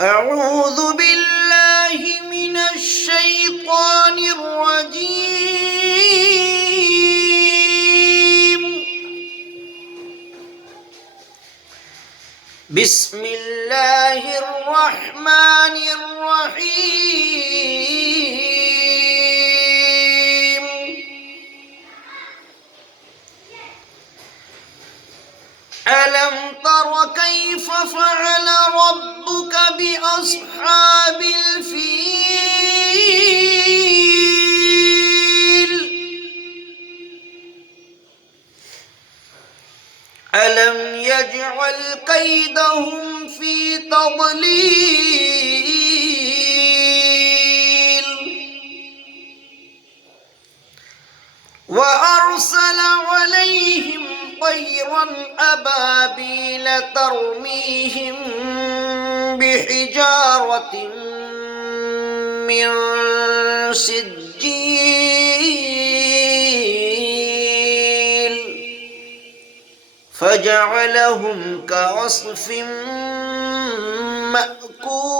أعوذ بالله من الشيطان الرجيم بسم الله الرحمن الرحيم ألم تر كيف فعل ربك بأصحاب الفيل ألم يجعل كيدهم في تضليل وأرسل عليهم طيرا أبابيل ترميهم بحجارة من سجيل فجعلهم كعصف مأكول